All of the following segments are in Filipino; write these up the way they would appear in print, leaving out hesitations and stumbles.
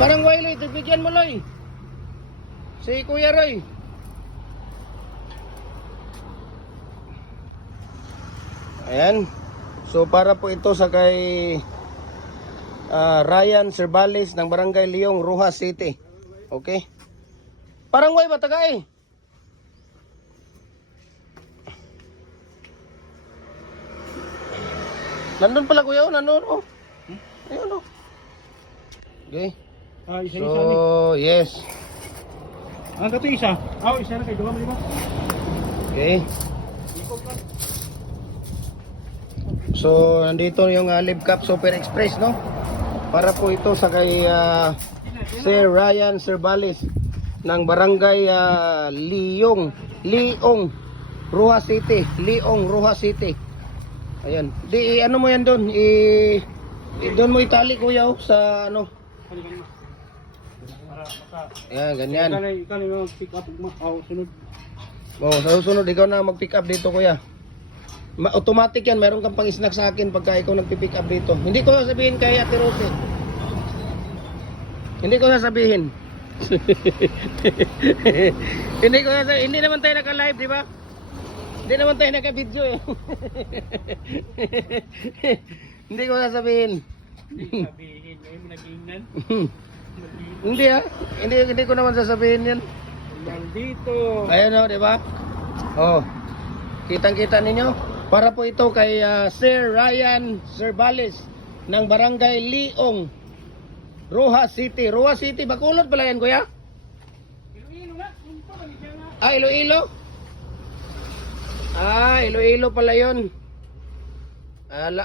Parang Wiley, bigyan mo Loy. Si Kuya Roy. Ayan. So para po ito sa kay Ryan Cerbales ng Barangay Leong, Rojas City. Okay? Parang way ba tagay? Nandun pala kuya, nandun oh. Ayun oh. Okay. Isa-isa ni. So, yes. Ang kato isa. Isa na kay duha mo. Okay. So, nandito yung Live Cup Super Express, no? Para po ito sa kay Sir Ryan Cerbales ng Barangay Leong, Rojas City. Leong, Rojas City. Ayan. Di, ano mo yan doon? Doon mo itali, kuya, oh, sa ano? Ayan, ganyan. Ikaw na yung pick up mo. Sunod. Oh, sa susunod, ikaw na mag-pick up dito, kuya. Automatic yan, meron kang pang-snack sa akin pagka ikaw nagpipick up dito. Hindi ko sasabihin kay Ate Rosie. Hindi ko sasabihin. Hindi naman tayo naka-live, di ba? Hindi naman tayo naka-video eh. Hindi ko sasabihin. Hindi sabihin. May nagingnan. Hindi ah. Hindi ko naman sasabihin yan. Nandito. Ayan o, di ba? Oh. Kitang-kita ninyo? Para po ito kay Sir Ryan Cerbales ng Barangay Leong, Rojas City. Rojas City, Bacolod pala yan, kuya? Iloilo na. Iloilo? Iloilo pala yun.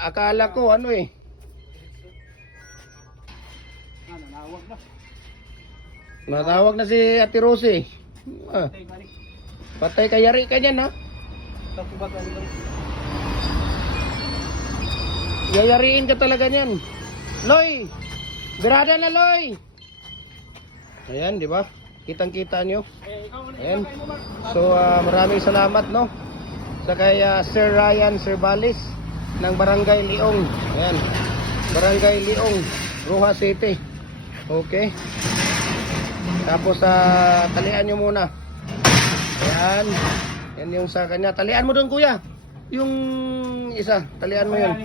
Akala ko ano eh. Nanawag na. Natawag na si Ate Rosie. Patay ka, yari ka niyan, ha? Yayariin ka talaga niyan. Loy! Birada na, Loy! Ayan, di ba? Kitang-kita nyo. Ayan. So, maraming salamat, no? Sa kay Sir Ryan Cerbales ng Barangay Leong. Ayan. Barangay Leong, Rojas City. Okay. Tapos, talian nyo muna. Ayan. Yan yung sa kanya. Talian mo doon, kuya. Yung isa. Talian mo yun.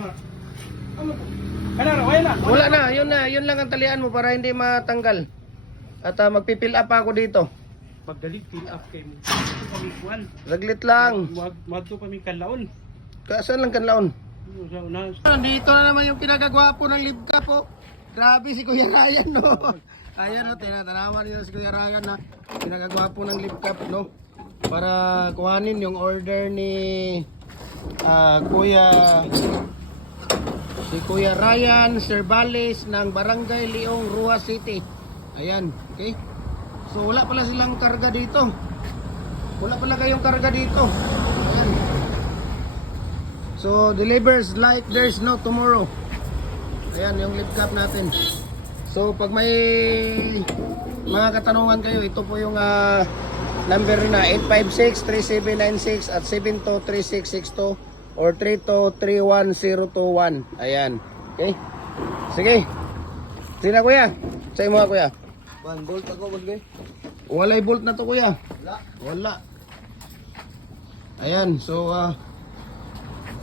Wala na. Yun lang ang talian mo para hindi matanggal. At magpipil up ako dito. Pagdalig, fill up kayo. Saglit lang. Madto pa may kanlaon. Saan lang kanlaon? Dito na naman yung pinagagwapo ng Live Cup, oh. Grabe si Kuya Ryan, no? Ayan, no? Tinatanawan nyo si Kuya Ryan, na pinagagwapo ng Live Cup, no? Para kuhanin yung order ni Kuya Ryan Cerbales ng Barangay Leong, Rojas City. Ayan, okay? So wala pala silang karga dito. Wala pala kayong karga dito. Ayan. So delivers like there's no tomorrow. Ayan yung Live Cup natin. So pag may mga katanungan kayo, ito po yung number na 856-3796 at 723662 or 3231021. Ayan. Okay? Sige. Sige na, kuya. Sa imo kuya. 1 bolt ako, bagay. Walay bolt na to, kuya. Wala. Ayan. So,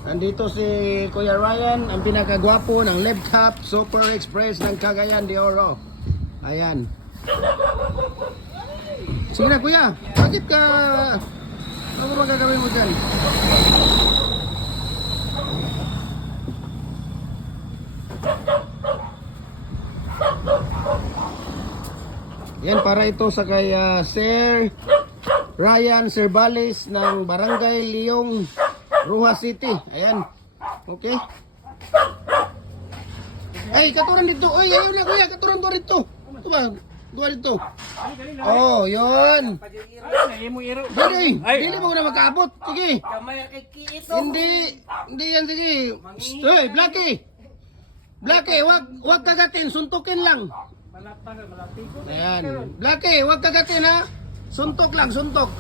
nandito si Kuya Ryan, ang pinakagwapo ng Live Cup Super Express ng Cagayan de Oro. Ayan. Sige na, kuya. Bakit ka... Ano magagawin mo dyan? Yan, para ito sa kay Sir Ryan Cerbales ng Barangay Leong, Rojas City. Ayan. Okay. Ay, katuran dito. Ay, ayaw na, kuya. Katuran to rito. Ito ba? Duwa dito. Oh, yun. Dili, dili mo na magkaabot. Sige. Hindi yan, sige. Hey, Blackie. Blackie, wag kagatin. Suntukin lang. Ayan. Blackie, wag kagatin, ha. Suntok lang, suntok.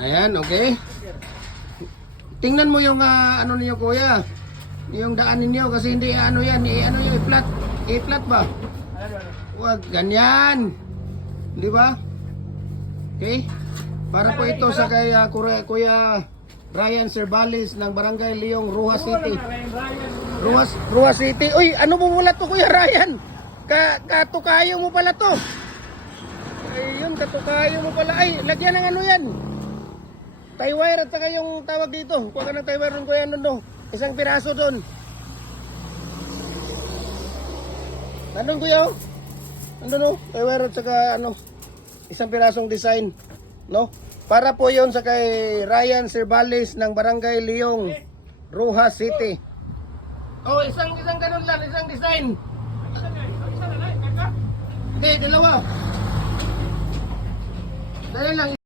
Ayan, okay. Tingnan mo yung ano niyo, kuya. yung daan ninyo kasi hindi ano yan, ano yung i-flat ba? Wag ganyan. Di ba? Okay? Para po ito sa kay Kuya Ryan Cervales ng Barangay Leong, Rojas City. Rojas City. Uy, ano mo mula to Kuya Ryan? Katukayo mo pala to. Ayun, katukayo mo pala. Ay, lagyan ng ano yan. Tie wire at saka yung tawag dito. Kuha ka ng tie wire nun Kuya Nondo. Isang piraso doon. Nandun Kuya oh. Nandun oh. Tie wire at saka ano. Isang pirasong design. No? Para po yon sa kay Ryan Cervales ng Barangay Leong, Rojas City. Oh, isang ganun lang, isang design. Hindi, dalawa. Dahil lang.